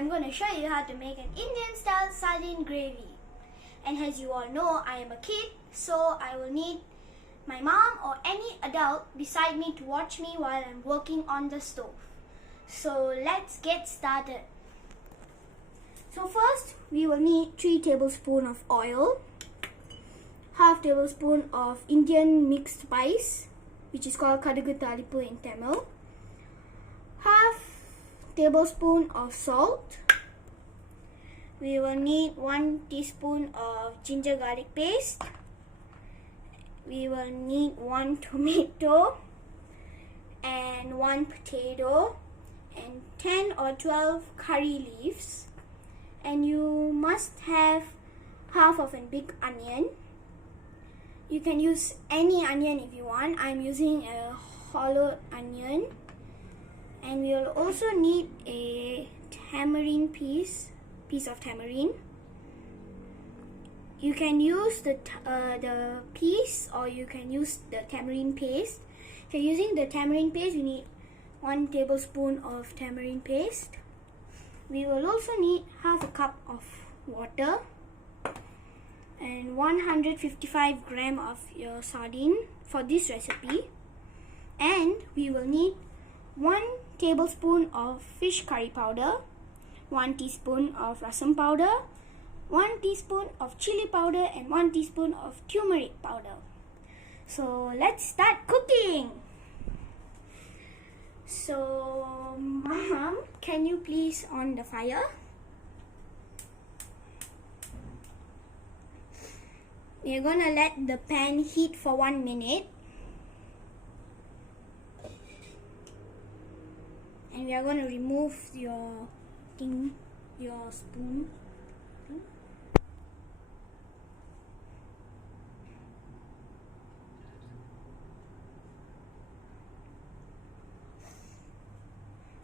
I'm going to show you how to make an Indian style sardine gravy. And as you all know, I am a kid, so I will need my mom or any adult beside me to watch me while I'm working on the stove. So let's get started. So first we will need 3 tablespoons of oil, half tablespoon of Indian mixed spice, which is called Kadugu Thalipu in Tamil, half tablespoon of salt. We will need 1 teaspoon of ginger garlic paste. We will need 1 tomato and 1 potato and 10 or 12 curry leaves. And you must have half of a big onion. You can use any onion if you want. I'm using a hollow onion. And we will also need a tamarind piece of tamarind. You can use the piece, or you can use the tamarind paste. If you're using the tamarind paste, you need 1 tablespoon of tamarind paste. We will also need half a cup of water and 155 grams of your sardine for this recipe. And we will need 1 tablespoon of fish curry powder, 1 teaspoon of rasam powder, 1 teaspoon of chili powder, and 1 teaspoon of turmeric powder. So let's start cooking. So Mom, can you please on the fire? We're gonna let the pan heat for 1 minute. And we are going to remove your spoon.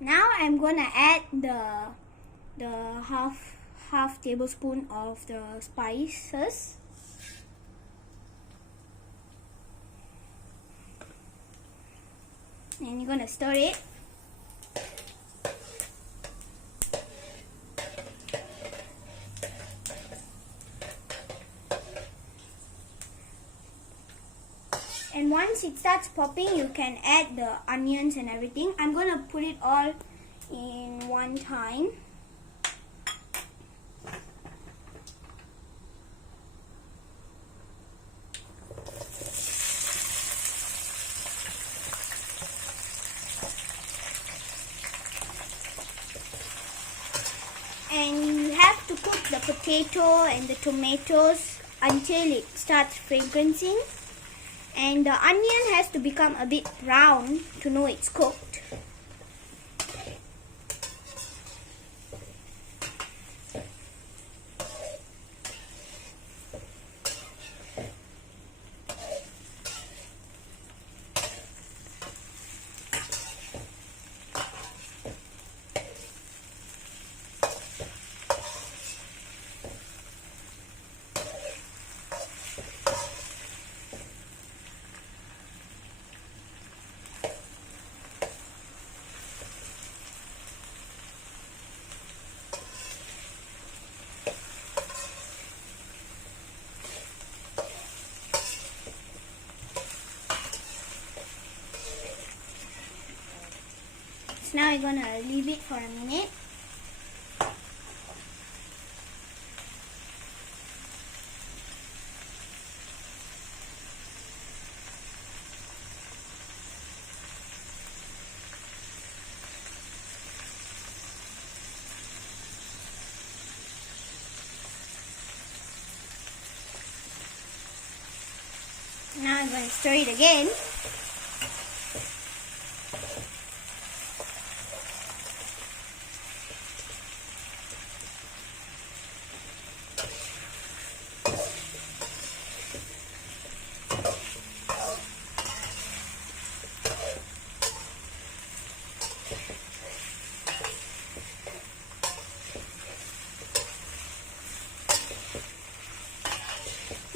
Now I'm going to add the half tablespoon of the spices. And you're going to stir it. And once it starts popping, you can add the onions and everything. I'm going to put it all in one time. And you have to cook the potato and the tomatoes until it starts fragrancing. And the onion has to become a bit brown to know it's cooked. So now I'm gonna leave it for a minute. Now I'm going to stir it again.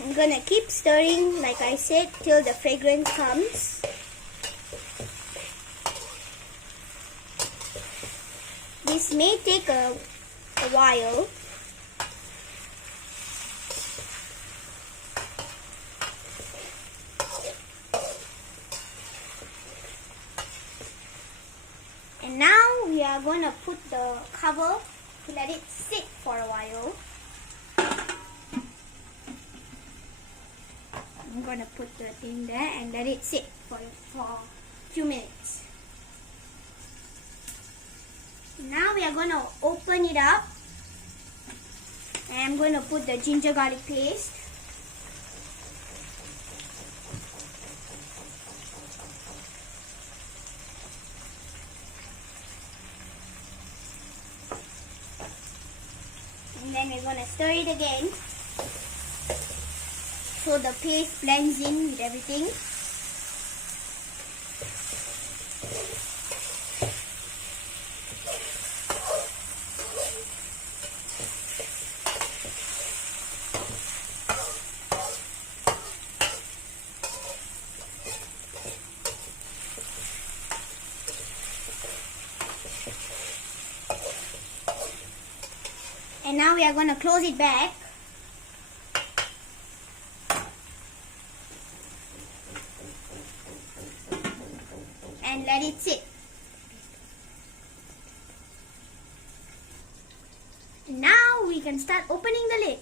I'm gonna keep stirring, like I said, till the fragrance comes. This may take a a while. And now we are going to put the cover to let it sit for a while. I'm going to put the thing there and let it sit for a few minutes. Now we are going to open it up, and I'm going to put the ginger garlic paste. And then we're going to stir it again so the paste blends in with everything. And now we are going to close it back. And let it sit. Now we can start opening the lid.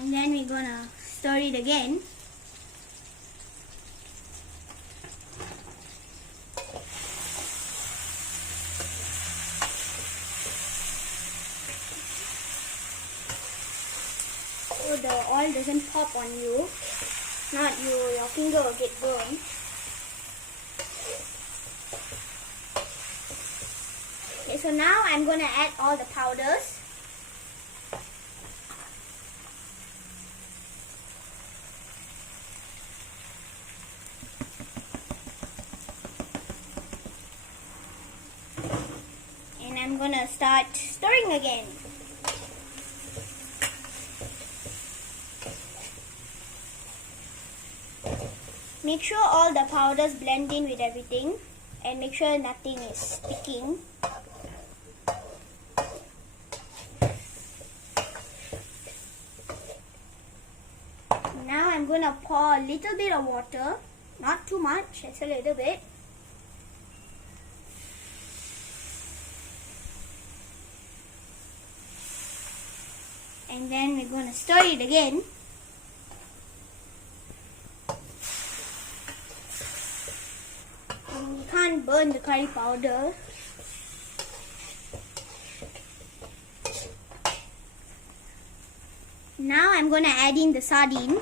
And then we're going to stir it again. So the oil doesn't pop on you. Not you, your finger will get burned. Okay, so now I'm going to add all the powders. And I'm going to start stirring again. Make sure all the powders blend in with everything, and make sure nothing is sticking. Now I'm going to pour a little bit of water, not too much, just a little bit. And then we're going to stir it again. You can't burn the curry powder. Now I'm going to add in the sardine.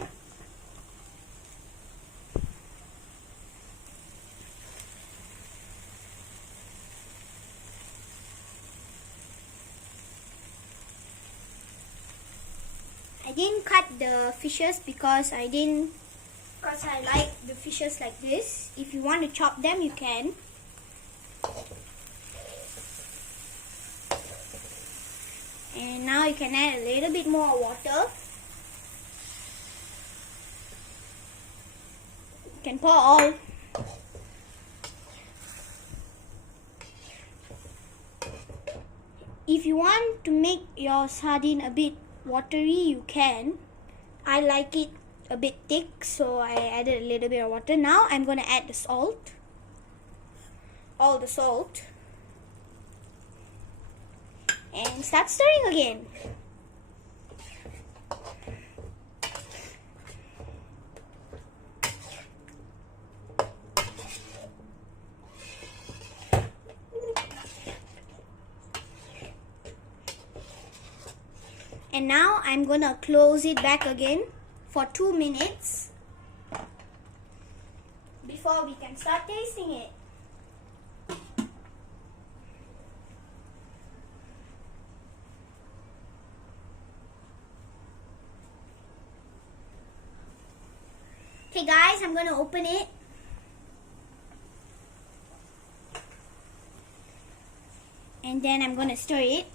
I didn't cut the fishes because I like the fishes like this. If you want to chop them, you can. And now you can add a little bit more water. You can pour all. If you want to make your sardine a bit watery, you can. I like it a bit thick, so I added a little bit of water. Now I'm going to add the salt. All the salt. And start stirring again. And now I'm going to close it back again for 2 minutes before we can start tasting it. Okay guys, I'm going to open it. And then I'm going to stir it.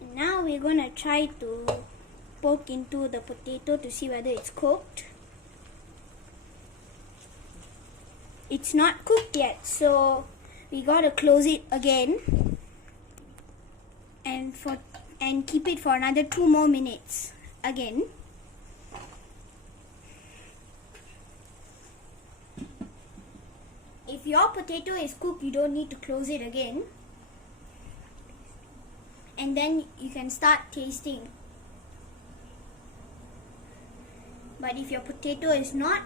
And now we're going to try to poke into the potato to see whether it's cooked. It's not cooked yet, so we gotta close it again and keep it for another 2 more minutes again. If your potato is cooked, you don't need to close it again. And then you can start tasting. But if your potato is not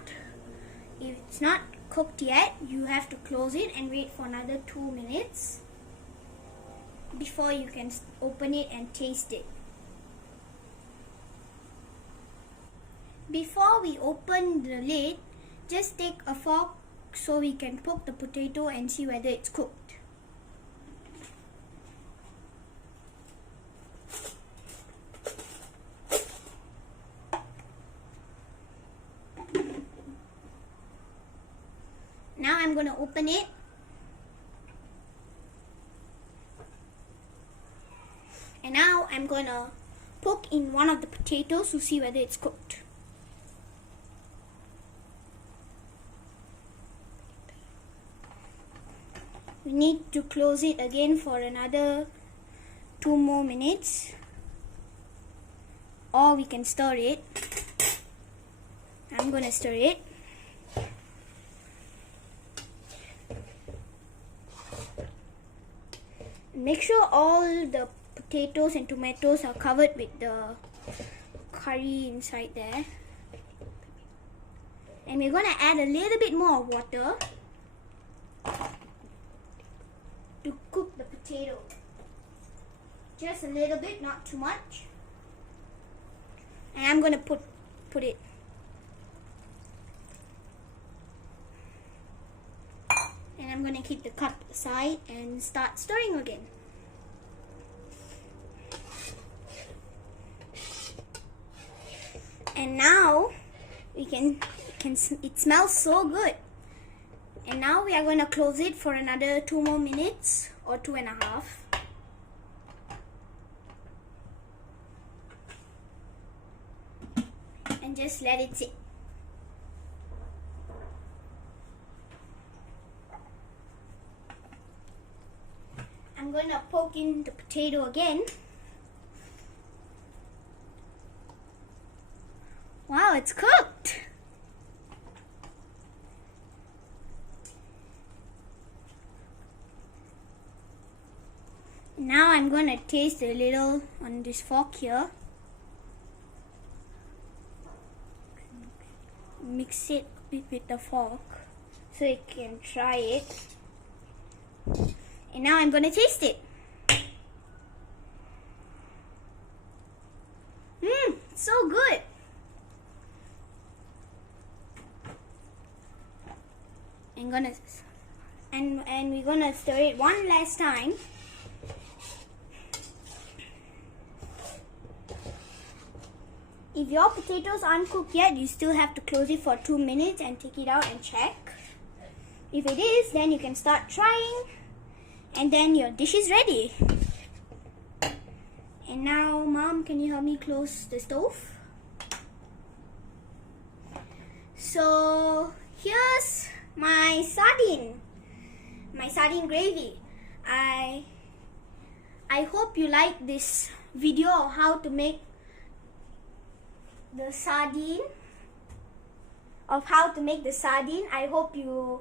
cooked yet, you have to close it and wait for another 2 minutes before you can open it and taste it. Before we open the lid, just take a fork so we can poke the potato and see whether it's cooked. Now I'm going to open it. And now I'm going to poke in one of the potatoes to see whether it's cooked. We need to close it again for another 2 more minutes. Or we can stir it. I'm going to stir it. Make sure all the potatoes and tomatoes are covered with the curry inside there. And we're going to add a little bit more water to cook the potato. Just a little bit, not too much. And I'm going to put it. And I'm going to keep the cup aside and start stirring again. And now it smells so good. And now we are going to close it for another 2 more minutes or 2.5. And just let it sit. I'm going to poke in the potato again. Wow, it's cooked! Now I'm going to taste a little on this fork here. Mix it a bit with the fork so you can try it. And now I'm going to taste it. So good. And we're gonna stir it one last time. If your potatoes aren't cooked yet, you still have to close it for 2 minutes and take it out and check. If it is, then you can start trying, and then your dish is ready. And now, Mom, can you help me close the stove? So here's my sardine gravy. I hope you like this video of how to make the sardine. I hope you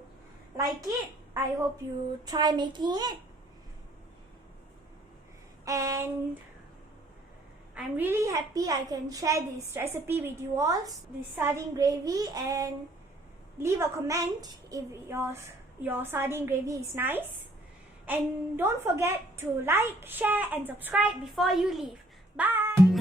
like it. I hope you try making it. And I'm really happy I can share this recipe with you all, this sardine gravy, and leave a comment if your sardine gravy is nice. And don't forget to like, share and subscribe before you leave. Bye!